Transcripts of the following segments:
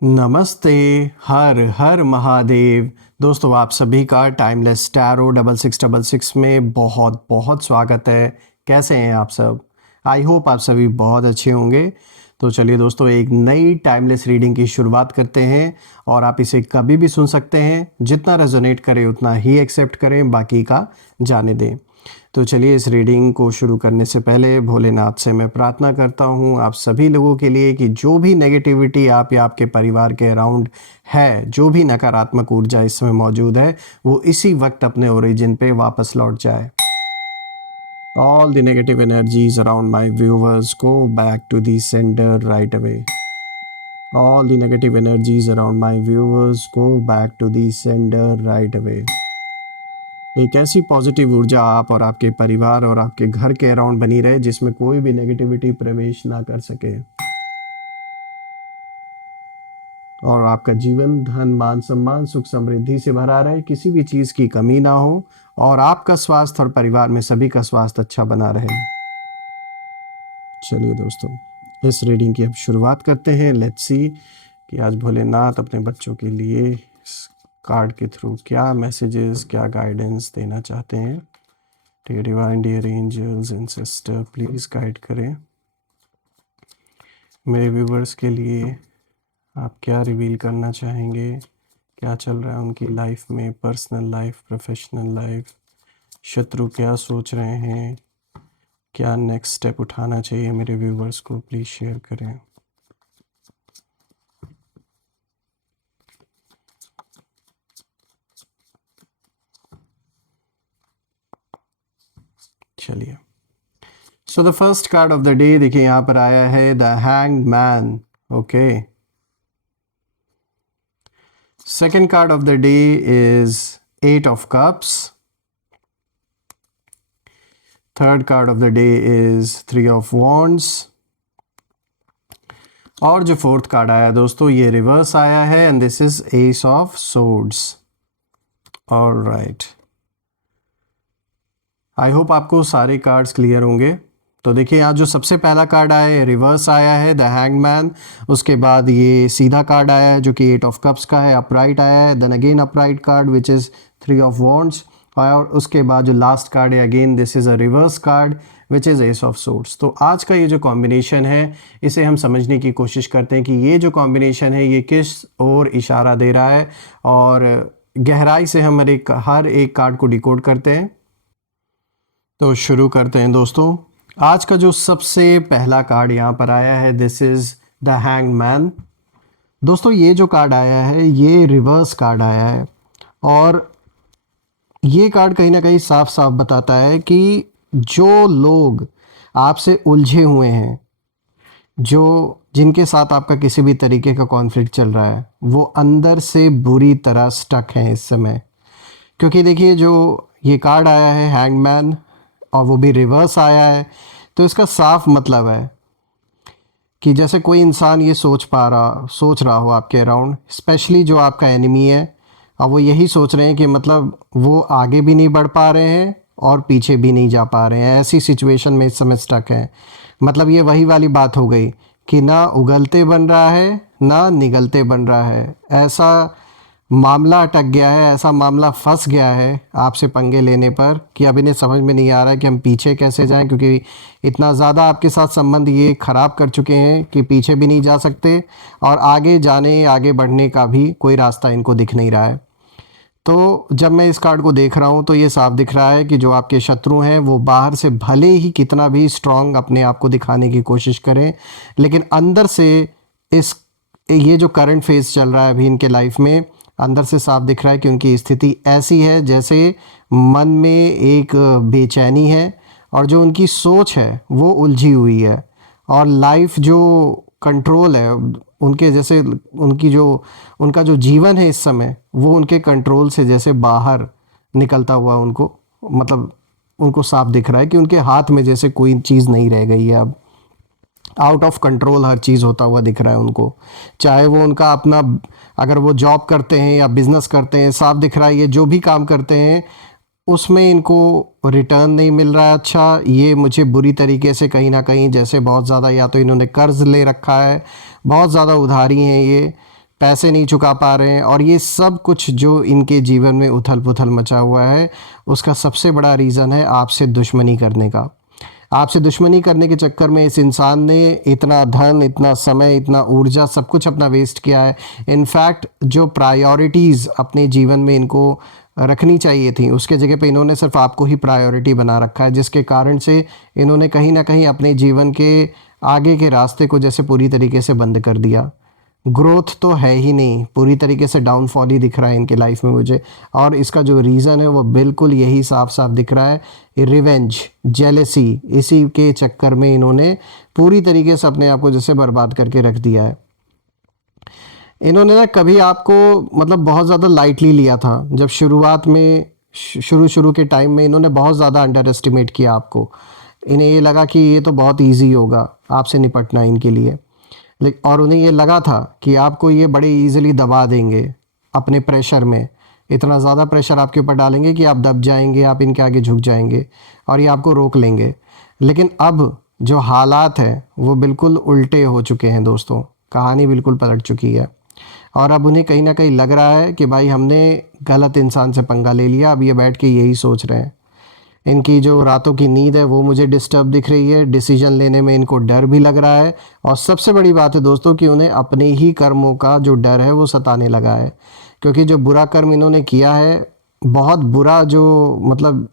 नमस्ते। हर हर महादेव। दोस्तों, आप सभी का टाइमलेस टैरो 6666 में बहुत बहुत स्वागत है। कैसे हैं आप सब? आई होप आप सभी बहुत अच्छे होंगे। तो चलिए दोस्तों, एक नई टाइमलेस रीडिंग की शुरुआत करते हैं और आप इसे कभी भी सुन सकते हैं। जितना रेजोनेट करे उतना ही एक्सेप्ट करें, बाकी का जाने दें। तो चलिए, इस रीडिंग को शुरू करने से पहले भोलेनाथ से मैं प्रार्थना करता हूँ आप सभी लोगों के लिए कि जो भी नेगेटिविटी आप या आपके परिवार के अराउंड है, जो भी नकारात्मक ऊर्जा इस समय मौजूद है, वो इसी वक्त अपने ओरिजिन पे वापस लौट जाए। All the negative energies around my viewers go back to the sender right away. All the negative energies around my viewers go back to the sender right away. एक ऐसी पॉजिटिव ऊर्जा आप और आपके परिवार और आपके घर के अराउंड बनी रहे जिसमें कोई भी नेगेटिविटी प्रवेश ना कर सके, और आपका जीवन धन मान सम्मान सुख समृद्धि से भरा रहे, किसी भी चीज़ की कमी ना हो, और आपका स्वास्थ्य और परिवार में सभी का स्वास्थ्य अच्छा बना रहे। चलिए दोस्तों, इस रीडिंग की अब शुरुआत करते हैं। लेट्स सी कि आज भोलेनाथ अपने बच्चों के लिए कार्ड के थ्रू क्या मैसेजेस, क्या गाइडेंस देना चाहते हैं। Dear divine, dear angels and sister, please guide करें मेरे व्यूवर्स के लिए। आप क्या रिवील करना चाहेंगे, क्या चल रहा है उनकी लाइफ में, पर्सनल लाइफ, प्रोफेशनल लाइफ। शत्रु क्या सोच रहे हैं, क्या नेक्स्ट स्टेप उठाना चाहिए मेरे व्यूवर्स को, प्लीज़ शेयर करें। चलिए, so the first card of the day देखिए यहाँ पर आया है the hanged man. Okay, second card of the day is 8 of cups. Third card of the day is 3 of wands. और जो फोर्थ कार्ड आया दोस्तों, ये रिवर्स आया है and this is S of swords. Alright, I hope आपको सारे cards clear होंगे। तो देखिए, यहाँ जो सबसे पहला कार्ड आया है रिवर्स आया है द हैंग्ड मैन। उसके बाद ये सीधा कार्ड आया है जो कि 8 ऑफ कप्स का है, अपराइट आया है। Then again upright card which is 3 of wands. और उसके बाद जो लास्ट कार्ड है again this is a reverse card which is ace of swords. तो आज का ये जो कॉम्बिनेशन है इसे हम समझने की कोशिश करते हैं कि ये जो कॉम्बिनेशन है ये किस ओर इशारा दे रहा है, और गहराई से हम हर एक कार्ड को डिकोड करते हैं। तो शुरू करते हैं दोस्तों। आज का जो सबसे पहला कार्ड यहाँ पर आया है this is the hanged man. दोस्तों, ये जो कार्ड आया है ये रिवर्स कार्ड आया है, और ये कार्ड कहीं ना कहीं साफ साफ बताता है कि जो लोग आपसे उलझे हुए हैं, जो जिनके साथ आपका किसी भी तरीके का कॉन्फ्लिक्ट चल रहा है, वो अंदर से बुरी तरह स्टक हैं इस समय। क्योंकि देखिए, जो ये कार्ड आया है हैंगमैन और वो भी रिवर्स आया है, तो इसका साफ मतलब है कि जैसे कोई इंसान ये सोच रहा हो आपके अराउंड, स्पेशली जो आपका एनिमी है, और वो यही सोच रहे हैं कि मतलब वो आगे भी नहीं बढ़ पा रहे हैं और पीछे भी नहीं जा पा रहे हैं, ऐसी सिचुएशन में इस समय स्टक है। मतलब ये वही वाली बात हो गई कि ना उगलते बन रहा है ना निगलते बन रहा है, ऐसा मामला अटक गया है, ऐसा मामला फंस गया है आपसे पंगे लेने पर कि अब इन्हें समझ में नहीं आ रहा है कि हम पीछे कैसे जाएं, क्योंकि इतना ज़्यादा आपके साथ संबंध ये ख़राब कर चुके हैं कि पीछे भी नहीं जा सकते, और आगे बढ़ने का भी कोई रास्ता इनको दिख नहीं रहा है। तो जब मैं इस कार्ड को देख रहा हूँ तो ये साफ दिख रहा है कि जो आपके शत्रु हैं वो बाहर से भले ही कितना भी स्ट्रांग अपने आप को दिखाने की कोशिश करें, लेकिन अंदर से ये जो करंट फेज चल रहा है अभी इनके लाइफ में, अंदर से साफ दिख रहा है कि उनकी स्थिति ऐसी है जैसे मन में एक बेचैनी है, और जो उनकी सोच है वो उलझी हुई है, और लाइफ जो कंट्रोल है उनके, जैसे उनका जो जीवन है इस समय वो उनके कंट्रोल से जैसे बाहर निकलता हुआ उनको, मतलब उनको साफ दिख रहा है कि उनके हाथ में जैसे कोई चीज़ नहीं रह गई है, अब आउट ऑफ कंट्रोल हर चीज़ होता हुआ दिख रहा है उनको। चाहे वो उनका अपना, अगर वो जॉब करते हैं या बिजनेस करते हैं, साफ दिख रहा है ये जो भी काम करते हैं उसमें इनको रिटर्न नहीं मिल रहा है। अच्छा, ये मुझे बुरी तरीके से कहीं ना कहीं जैसे बहुत ज़्यादा या तो इन्होंने कर्ज ले रखा है, बहुत ज़्यादा उधारी हैं ये, पैसे नहीं चुका पा रहे हैं, और ये सब कुछ जो इनके जीवन में उथल पुथल मचा हुआ है, उसका सबसे बड़ा रीज़न है आपसे दुश्मनी करने का। आपसे दुश्मनी करने के चक्कर में इस इंसान ने इतना धन, इतना समय, इतना ऊर्जा, सब कुछ अपना वेस्ट किया है। इनफैक्ट जो प्रायोरिटीज़ अपने जीवन में इनको रखनी चाहिए थी, उसके जगह पे इन्होंने सिर्फ आपको ही प्रायोरिटी बना रखा है, जिसके कारण से इन्होंने कहीं ना कहीं अपने जीवन के आगे के रास्ते को जैसे पूरी तरीके से बंद कर दिया। ग्रोथ तो है ही नहीं, पूरी तरीके से डाउनफॉल ही दिख रहा है इनके लाइफ में मुझे। और इसका जो रीज़न है वो बिल्कुल यही साफ साफ दिख रहा है, रिवेंज, जेलेसी, इसी के चक्कर में इन्होंने पूरी तरीके से अपने आप को जैसे बर्बाद करके रख दिया है। इन्होंने ना कभी आपको मतलब बहुत ज़्यादा लाइटली लिया था। जब शुरुआत में शुरू के टाइम में इन्होंने बहुत ज़्यादा अंडर एस्टिमेट किया आपको। इन्हें ये लगा कि ये तो बहुत इजी होगा आपसे निपटना इनके लिए, लेकिन और उन्हें ये लगा था कि आपको ये बड़े इजीली दबा देंगे अपने प्रेशर में। इतना ज़्यादा प्रेशर आपके ऊपर डालेंगे कि आप दब जाएंगे, आप इनके आगे झुक जाएंगे और ये आपको रोक लेंगे। लेकिन अब जो हालात हैं वो बिल्कुल उल्टे हो चुके हैं दोस्तों, कहानी बिल्कुल पलट चुकी है। और अब उन्हें कहीं ना कहीं लग रहा है कि भाई हमने गलत इंसान से पंगा ले लिया। अब ये बैठ के यही सोच रहे हैं। इनकी जो रातों की नींद है वो मुझे डिस्टर्ब दिख रही है, डिसीजन लेने में इनको डर भी लग रहा है। और सबसे बड़ी बात है दोस्तों कि उन्हें अपने ही कर्मों का जो डर है वो सताने लगा है, क्योंकि जो बुरा कर्म इन्होंने किया है, बहुत बुरा जो मतलब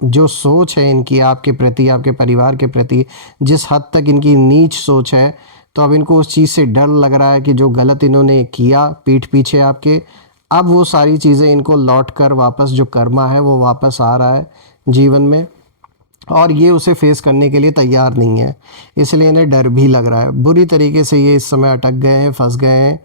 जो सोच है इनकी आपके प्रति, आपके परिवार के प्रति, जिस हद तक इनकी नीच सोच है, तो अब इनको उस चीज़ से डर लग रहा है कि जो गलत इन्होंने किया पीठ पीछे आपके, अब वो सारी चीज़ें इनको लौट कर वापस जो कर्मा है वो वापस आ रहा है जीवन में, और ये उसे फेस करने के लिए तैयार नहीं है। इसलिए इन्हें डर भी लग रहा है। बुरी तरीके से ये इस समय अटक गए हैं, फंस गए हैं,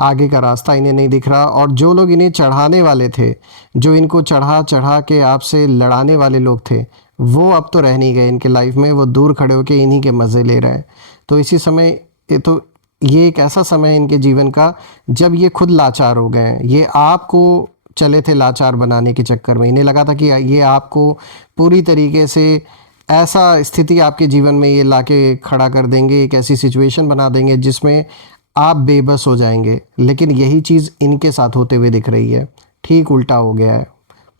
आगे का रास्ता इन्हें नहीं दिख रहा। और जो लोग इन्हें चढ़ाने वाले थे, जो इनको चढ़ा चढ़ा के आपसे लड़ाने वाले लोग थे, वो अब तो रह नहीं गए इनके लाइफ में। वो दूर खड़े होकर इन्हीं के मज़े ले रहे हैं। तो इसी समय ये एक ऐसा समय है इनके जीवन का जब ये खुद लाचार हो गए हैं। ये आपको चले थे लाचार बनाने के चक्कर में। इन्हें लगा था कि ये आपको पूरी तरीके से ऐसा स्थिति आपके जीवन में ये लाके खड़ा कर देंगे, एक ऐसी सिचुएशन बना देंगे जिसमें आप बेबस हो जाएंगे। लेकिन यही चीज़ इनके साथ होते हुए दिख रही है। ठीक उल्टा हो गया है,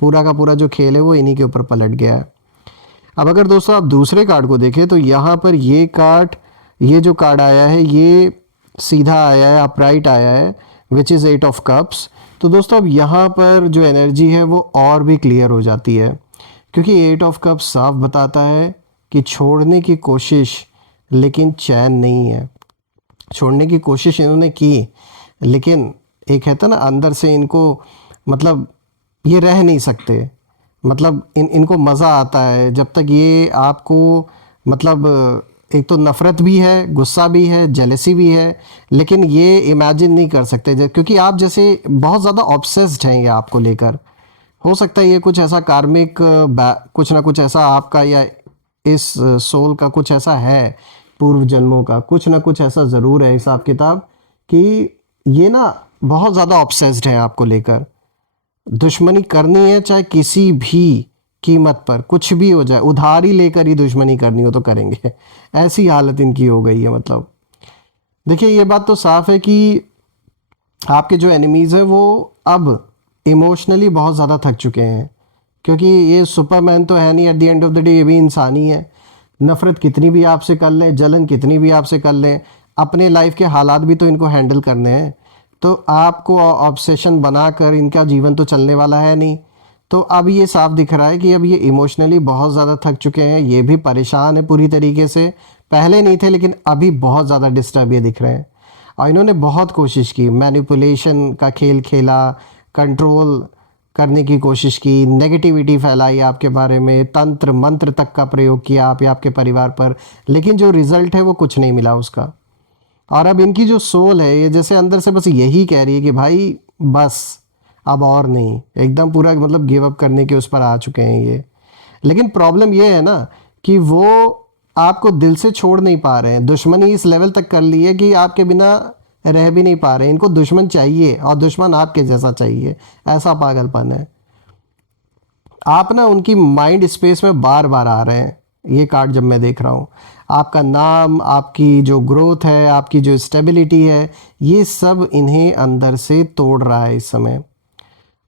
पूरा का पूरा जो खेल है वो इन्हीं के ऊपर पलट गया है। अब अगर दोस्तों आप दूसरे कार्ड को देखें तो यहाँ पर ये जो कार्ड आया है ये सीधा आया है, अपराइट आया है, विच इज़ 8 ऑफ कप्स। तो दोस्तों अब यहाँ पर जो एनर्जी है वो और भी क्लियर हो जाती है, क्योंकि 8 ऑफ कप्स साफ बताता है कि छोड़ने की कोशिश लेकिन चैन नहीं है। छोड़ने की कोशिश इन्होंने की, लेकिन एक कहता ना अंदर से इनको मतलब ये रह नहीं सकते। मतलब इनको मज़ा आता है जब तक ये आपको मतलब एक तो नफ़रत भी है, गुस्सा भी है, जेलसी भी है, लेकिन ये इमेजिन नहीं कर सकते क्योंकि आप जैसे बहुत ज़्यादा ऑब्सेस्ड हैं ये आपको लेकर। हो सकता है ये कुछ ऐसा कार्मिक कुछ ना कुछ ऐसा आपका या इस सोल का कुछ ऐसा है, पूर्व जन्मों का कुछ ना कुछ ऐसा ज़रूर है हिसाब किताब, कि ये ना बहुत ज़्यादा ऑब्सेस्ड है आपको लेकर। दुश्मनी करनी है चाहे किसी भी कीमत पर, कुछ भी हो जाए, उधारी लेकर ही दुश्मनी करनी हो तो करेंगे। ऐसी हालत इनकी हो गई है। मतलब देखिए ये बात तो साफ है कि आपके जो एनिमीज़ हैं वो अब इमोशनली बहुत ज़्यादा थक चुके हैं, क्योंकि ये सुपरमैन तो है नहीं, at the end of the day ये भी इंसान ही है। नफ़रत कितनी भी आपसे कर लें, जलन कितनी भी आपसे कर लें, अपने लाइफ के हालात भी तो इनको हैंडल करने हैं। तो आपको ऑब्सेशन बनाकर इनका जीवन तो चलने वाला है नहीं। तो अब ये साफ दिख रहा है कि अब ये इमोशनली बहुत ज़्यादा थक चुके हैं, ये भी परेशान है पूरी तरीके से। पहले नहीं थे लेकिन अभी बहुत ज़्यादा डिस्टर्ब ये दिख रहे हैं। और इन्होंने बहुत कोशिश की, मैनिपुलेशन का खेल खेला, कंट्रोल करने की कोशिश की, नेगेटिविटी फैलाई आपके बारे में, तंत्र मंत्र तक का प्रयोग किया आप या आपके परिवार पर, लेकिन जो रिज़ल्ट है वो कुछ नहीं मिला उसका। और अब इनकी जो सोल है ये जैसे अंदर से बस यही कह रही है कि भाई बस अब और नहीं, एकदम पूरा मतलब गिव अप करने के उस पर आ चुके हैं ये। लेकिन प्रॉब्लम ये है ना कि वो आपको दिल से छोड़ नहीं पा रहे हैं। दुश्मनी इस लेवल तक कर ली है कि आपके बिना रह भी नहीं पा रहे हैं। इनको दुश्मन चाहिए और दुश्मन आपके जैसा चाहिए, ऐसा पागलपन है। आप ना उनकी माइंड स्पेस में बार बार आ रहे हैं ये कार्ड जब मैं देख रहा हूँ। आपका नाम, आपकी जो ग्रोथ है, आपकी जो स्टेबिलिटी है, ये सब इन्हें अंदर से तोड़ रहा है इस समय।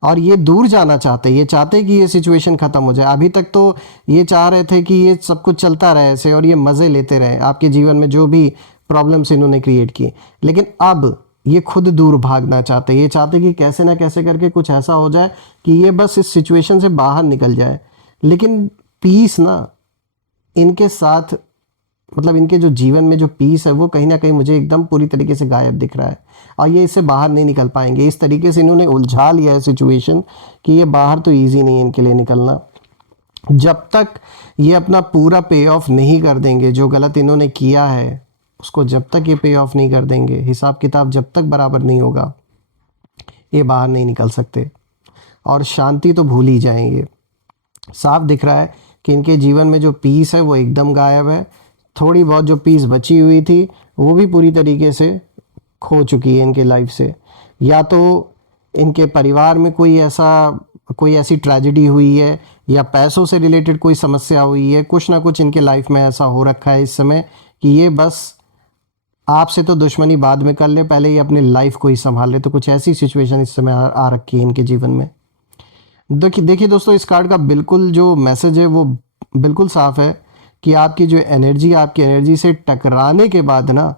और ये दूर जाना चाहते, ये चाहते कि ये सिचुएशन ख़त्म हो जाए। अभी तक तो ये चाह रहे थे कि ये सब कुछ चलता रहे ऐसे और ये मज़े लेते रहे आपके जीवन में जो भी प्रॉब्लम्स इन्होंने क्रिएट किए, लेकिन अब ये खुद दूर भागना चाहते, ये चाहते कि कैसे ना कैसे करके कुछ ऐसा हो जाए कि ये बस इस सिचुएशन से बाहर निकल जाए। लेकिन पीस ना इनके साथ, मतलब इनके जो जीवन में जो पीस है वो कहीं ना कहीं मुझे एकदम पूरी तरीके से गायब दिख रहा है और ये इससे बाहर नहीं निकल पाएंगे। इस तरीके से इन्होंने उलझा लिया है सिचुएशन कि ये बाहर तो ईजी नहीं है इनके लिए निकलना। जब तक ये अपना पूरा पे ऑफ नहीं कर देंगे, जो गलत इन्होंने किया है उसको जब तक ये पे ऑफ नहीं कर देंगे, हिसाब किताब जब तक बराबर नहीं होगा, ये बाहर नहीं निकल सकते और शांति तो भूल ही जाएंगे। साफ दिख रहा है कि इनके जीवन में जो पीस है वो एकदम गायब है। थोड़ी बहुत जो पीस बची हुई थी वो भी पूरी तरीके से खो चुकी है इनके लाइफ से। या तो इनके परिवार में कोई ऐसी ट्रेजेडी हुई है या पैसों से रिलेटेड कोई समस्या हुई है, कुछ ना कुछ इनके लाइफ में ऐसा हो रखा है इस समय कि ये बस आपसे तो दुश्मनी बाद में कर ले, पहले ये अपनी लाइफ को ही संभाल ले। तो कुछ ऐसी सिचुएशन इस समय आ रखी है इनके जीवन में। देखिए दोस्तों, इस कार्ड का बिल्कुल जो मैसेज है वो बिल्कुल साफ है कि आपकी एनर्जी से टकराने के बाद ना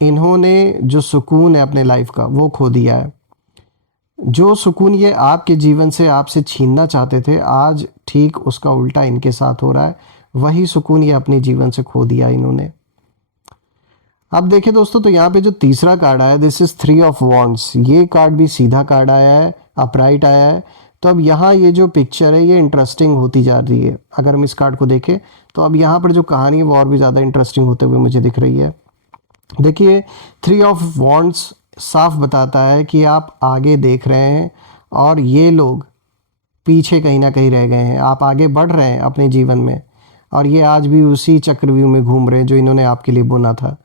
इन्होंने जो सुकून है अपने लाइफ का वो खो दिया है। जो सुकून ये आपके जीवन से आपसे छीनना चाहते थे, आज ठीक उसका उल्टा इनके साथ हो रहा है। वही सुकून ये अपने जीवन से खो दिया इन्होंने। अब देखिए दोस्तों, तो यहाँ पे जो तीसरा कार्ड आया, दिस इज 3 ऑफ वॉन्ड्स। ये कार्ड भी सीधा कार्ड आया है, अपराइट आया है। तो अब यहाँ ये जो पिक्चर है ये इंटरेस्टिंग होती जा रही है। अगर हम इस कार्ड को देखें तो अब यहाँ पर जो कहानी है वो और भी ज़्यादा इंटरेस्टिंग होते हुए मुझे दिख रही है। देखिए, 3 ऑफ वॉन्ड्स साफ बताता है कि आप आगे देख रहे हैं और ये लोग पीछे कहीं ना कहीं रह गए हैं। आप आगे बढ़ रहे हैं अपने जीवन में और ये आज भी उसी चक्रव्यूह में घूम रहे हैं जो इन्होंने आपके लिए बुना था।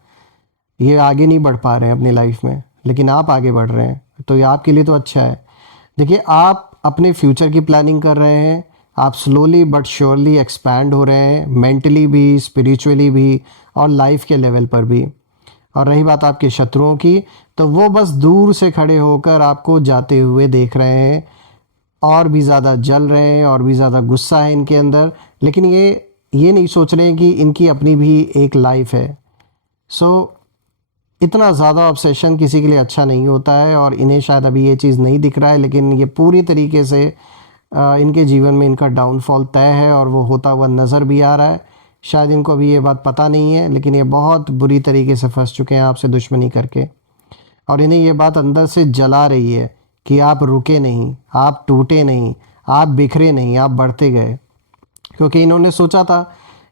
ये आगे नहीं बढ़ पा रहे हैं अपनी लाइफ में, लेकिन आप आगे बढ़ रहे हैं, तो ये आपके लिए तो अच्छा है। देखिए, आप अपने फ्यूचर की प्लानिंग कर रहे हैं, आप स्लोली बट श्योरली एक्सपैंड हो रहे हैं, मेंटली भी, स्पिरिचुअली भी और लाइफ के लेवल पर भी। और रही बात आपके शत्रुओं की, तो वो बस दूर से खड़े होकर आपको जाते हुए देख रहे हैं, और भी ज़्यादा जल रहे हैं, और भी ज़्यादा गुस्सा है इनके अंदर। लेकिन ये नहीं सोच रहे हैं कि इनकी अपनी भी एक लाइफ है। इतना ज़्यादा ऑब्सेशन किसी के लिए अच्छा नहीं होता है और इन्हें शायद अभी ये चीज़ नहीं दिख रहा है, लेकिन ये पूरी तरीके से इनके जीवन में इनका डाउनफॉल तय है और वो होता हुआ नज़र भी आ रहा है। शायद इनको अभी ये बात पता नहीं है, लेकिन ये बहुत बुरी तरीके से फंस चुके हैं आपसे दुश्मनी करके, और इन्हें ये बात अंदर से जला रही है कि आप रुके नहीं, आप टूटे नहीं, आप बिखरे नहीं, आप बढ़ते गए। क्योंकि इन्होंने सोचा था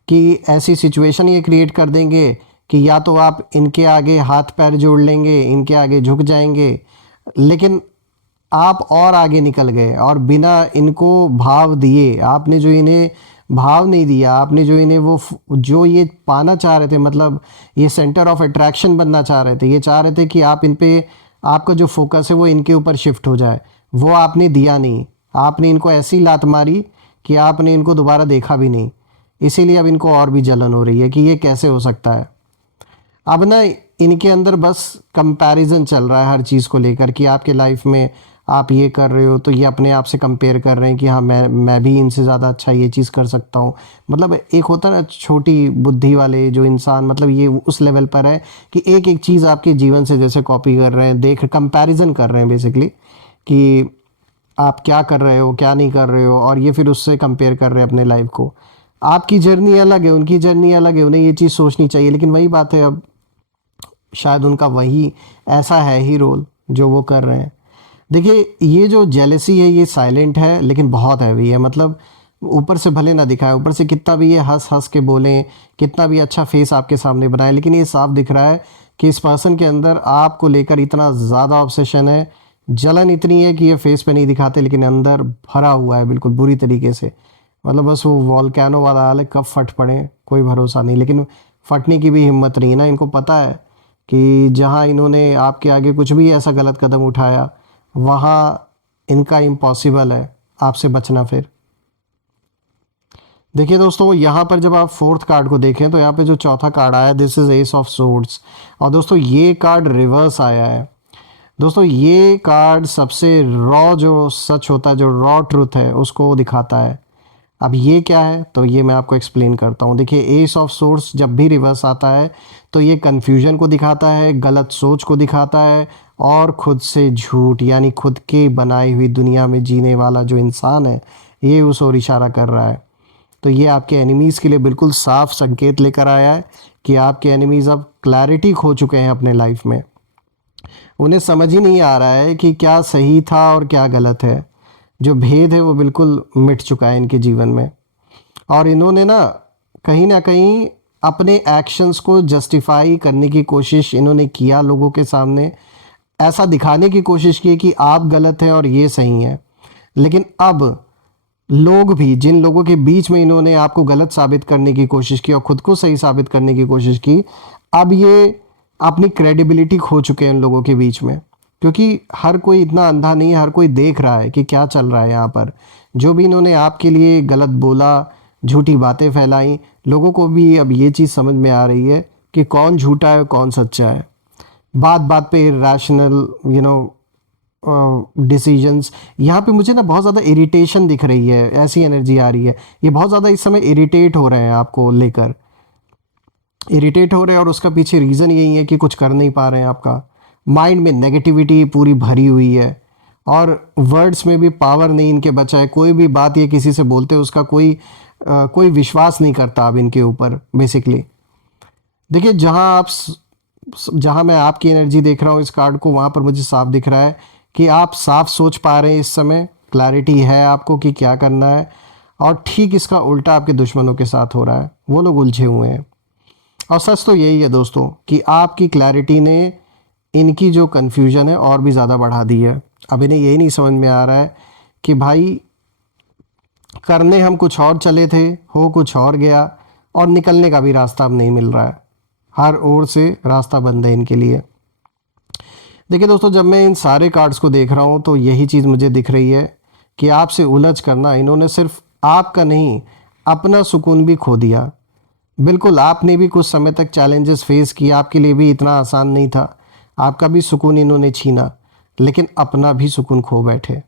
कि ऐसी सिचुएशन ये क्रिएट कर देंगे कि या तो आप इनके आगे हाथ पैर जोड़ लेंगे, इनके आगे झुक जाएंगे, लेकिन आप और आगे निकल गए और बिना इनको भाव दिए, आपने जो इन्हें भाव नहीं दिया, आपने जो इन्हें वो जो ये पाना चाह रहे थे, मतलब ये सेंटर ऑफ अट्रैक्शन बनना चाह रहे थे, ये चाह रहे थे कि आप इन पे, आपका जो फोकस है वो इनके ऊपर शिफ्ट हो जाए, वो आपने दिया नहीं। आपने इनको ऐसी लात मारी कि आपने इनको दोबारा देखा भी नहीं। इसीलिए अब इनको और भी जलन हो रही है कि ये कैसे हो सकता है। अब ना इनके अंदर बस कंपैरिजन चल रहा है हर चीज़ को लेकर कि आपके लाइफ में आप ये कर रहे हो तो ये अपने आप से कंपेयर कर रहे हैं कि हाँ मैं भी इनसे ज़्यादा अच्छा ये चीज़ कर सकता हूँ। मतलब एक होता है ना छोटी बुद्धि वाले जो इंसान, मतलब ये उस लेवल पर है कि एक एक चीज़ आपके जीवन से जैसे कॉपी कर रहे हैं, देख कंपैरिजन कर रहे हैं बेसिकली कि आप क्या कर रहे हो, क्या नहीं कर रहे हो, और ये फिर उससे कंपेयर कर रहे हैं अपने लाइफ को। आपकी जर्नी अलग है, उनकी जर्नी अलग है, उन्हें ये चीज़ सोचनी चाहिए। लेकिन वही बात है, अब शायद उनका वही ऐसा है ही रोल जो वो कर रहे हैं। देखिए, ये जो जेलसी है ये साइलेंट है लेकिन बहुत हैवी है। मतलब ऊपर से भले ना दिखाए, ऊपर से कितना भी ये हंस हंस के बोलें, कितना भी अच्छा फेस आपके सामने बनाए, लेकिन ये साफ दिख रहा है कि इस पर्सन के अंदर आपको लेकर इतना ज़्यादा ऑब्सेशन है, जलन इतनी है कि ये फेस पे नहीं दिखाते, लेकिन अंदर भरा हुआ है बिल्कुल बुरी तरीके से। मतलब बस वो वॉल्केनो वाला हाल है, कब फट पड़े कोई भरोसा नहीं। लेकिन फटने की भी हिम्मत नहीं है ना, इनको पता है कि जहाँ इन्होंने आपके आगे कुछ भी ऐसा गलत कदम उठाया, वहाँ इनका इम्पॉसिबल है आपसे बचना। फिर देखिए दोस्तों, यहाँ पर जब आप फोर्थ कार्ड को देखें तो यहाँ पे जो चौथा कार्ड आया, this is S of swords, और दोस्तों ये कार्ड रिवर्स आया है। दोस्तों ये कार्ड सबसे रॉ जो सच होता है, जो रॉ ट्रुथ है, उसको दिखाता है। अब ये क्या है, तो ये मैं आपको एक्सप्लेन करता हूँ। देखिए, एस ऑफ सोर्स जब भी रिवर्स आता है तो ये कन्फ्यूजन को दिखाता है, गलत सोच को दिखाता है, और खुद से झूठ, यानी खुद के बनाई हुई दुनिया में जीने वाला जो इंसान है, ये उस ओर इशारा कर रहा है। तो ये आपके एनिमीज़ के लिए बिल्कुल साफ संकेत लेकर आया है कि आपके एनिमीज़ अब क्लैरिटी खो चुके हैं अपने लाइफ में। उन्हें समझ ही नहीं आ रहा है कि क्या सही था और क्या गलत है। जो भेद है वो बिल्कुल मिट चुका है इनके जीवन में, और इन्होंने ना कहीं अपने एक्शंस को जस्टिफाई करने की कोशिश इन्होंने किया लोगों के सामने, ऐसा दिखाने की कोशिश की कि आप गलत हैं और ये सही है। लेकिन अब लोग भी, जिन लोगों के बीच में इन्होंने आपको गलत साबित करने की कोशिश की और खुद को सही साबित करने की कोशिश की, अब ये अपनी क्रेडिबिलिटी खो चुके हैं उन लोगों के बीच में। क्योंकि हर कोई इतना अंधा नहीं है, हर कोई देख रहा है कि क्या चल रहा है यहाँ पर। जो भी इन्होंने आपके लिए गलत बोला, झूठी बातें फैलाई, लोगों को भी अब ये चीज़ समझ में आ रही है कि कौन झूठा है और कौन सच्चा है। बात बात पे इरेशनल डिसीजंस, यहाँ पे मुझे ना बहुत ज़्यादा इरिटेशन दिख रही है, ऐसी एनर्जी आ रही है। ये बहुत ज़्यादा इस समय इरिटेट हो रहे हैं, आपको लेकर इरिटेट हो रहे हैं, और उसका पीछे रीज़न यही है कि कुछ कर नहीं पा रहे हैं। आपका माइंड में नेगेटिविटी पूरी भरी हुई है, और वर्ड्स में भी पावर नहीं इनके बचा है। कोई भी बात ये किसी से बोलते हैं उसका कोई विश्वास नहीं करता अब इनके ऊपर बेसिकली। देखिए, जहाँ मैं आपकी एनर्जी देख रहा हूँ इस कार्ड को, वहाँ पर मुझे साफ दिख रहा है कि आप साफ सोच पा रहे हैं इस समय, क्लैरिटी है आपको कि क्या करना है। और ठीक इसका उल्टा आपके दुश्मनों के साथ हो रहा है, वो लोग उलझे हुए हैं। और सच तो यही है दोस्तों कि आपकी क्लैरिटी ने इनकी जो कन्फ्यूजन है और भी ज़्यादा बढ़ा दी है। अब इन्हें यही नहीं समझ में आ रहा है कि भाई, करने हम कुछ और चले थे, हो कुछ और गया, और निकलने का भी रास्ता अब नहीं मिल रहा है। हर ओर से रास्ता बंद है इनके लिए। देखिए दोस्तों, जब मैं इन सारे कार्ड्स को देख रहा हूँ तो यही चीज़ मुझे दिख रही है कि आपसे उलझ करना इन्होंने सिर्फ आपका नहीं, अपना सुकून भी खो दिया। बिल्कुल, आपने भी कुछ समय तक चैलेंजेस फेस किए, आपके लिए भी इतना आसान नहीं था। आपका भी सुकून इन्होंने छीना, लेकिन अपना भी सुकून खो बैठे।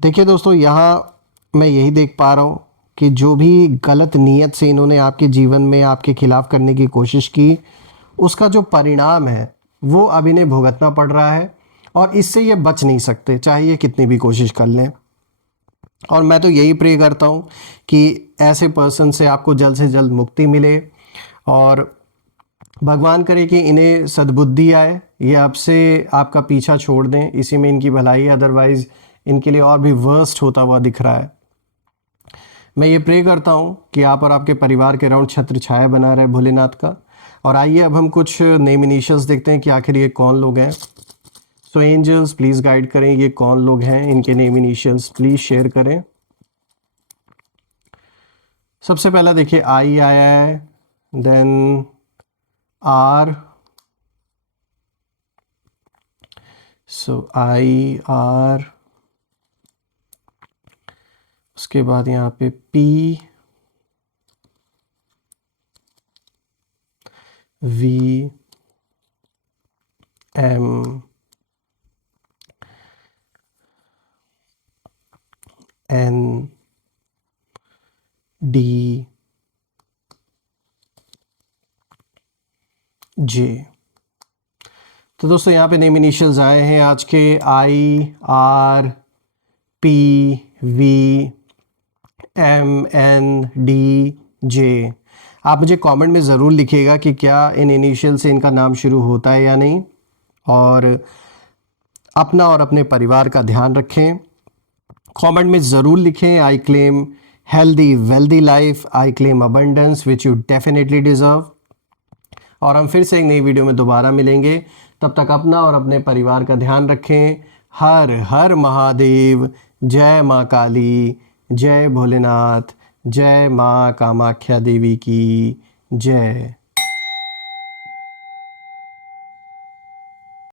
देखिए दोस्तों, यहाँ मैं यही देख पा रहा हूँ कि जो भी गलत नीयत से इन्होंने आपके जीवन में आपके खिलाफ करने की कोशिश की, उसका जो परिणाम है वो अब इन्हें भुगतना पड़ रहा है, और इससे ये बच नहीं सकते, चाहे ये कितनी भी कोशिश कर लें। और मैं तो यही प्रे करता हूँ कि ऐसे पर्सन से आपको जल्द से जल्द मुक्ति मिले, और भगवान करे कि इन्हें सद्बुद्धि आए, ये आपसे आपका पीछा छोड़ दें, इसी में इनकी भलाई है। अदरवाइज़ इनके लिए और भी वर्स्ट होता हुआ दिख रहा है। मैं ये प्रे करता हूँ कि आप और आपके परिवार के अराउंड छत्र छाया बना रहे भोलेनाथ का। और आइए अब हम कुछ नेम इनिशियल्स देखते हैं कि आखिर ये कौन लोग हैं। सो एंजल्स प्लीज़ गाइड करें, ये कौन लोग हैं, इनके नेम इनिशियल्स प्लीज़ शेयर करें। सबसे पहला देखिए आई आया है, then R, so I R, उसके बाद यहाँ पे P, V, M, N, D, J. तो दोस्तों यहाँ पे नेम इनिशियल्स आए हैं आज के, I, R, P, V, M, N, D, J. आप मुझे कमेंट में ज़रूर लिखिएगा कि क्या इन इनिशियल से इनका नाम शुरू होता है या नहीं, और अपना और अपने परिवार का ध्यान रखें। कमेंट में ज़रूर लिखें, I claim healthy wealthy life, I claim abundance which you definitely deserve. और हम फिर से एक नई वीडियो में दोबारा मिलेंगे। तब तक अपना और अपने परिवार का ध्यान रखें। हर हर महादेव, जय माँ काली, जय भोलेनाथ, जय माँ कामाख्या देवी की जय।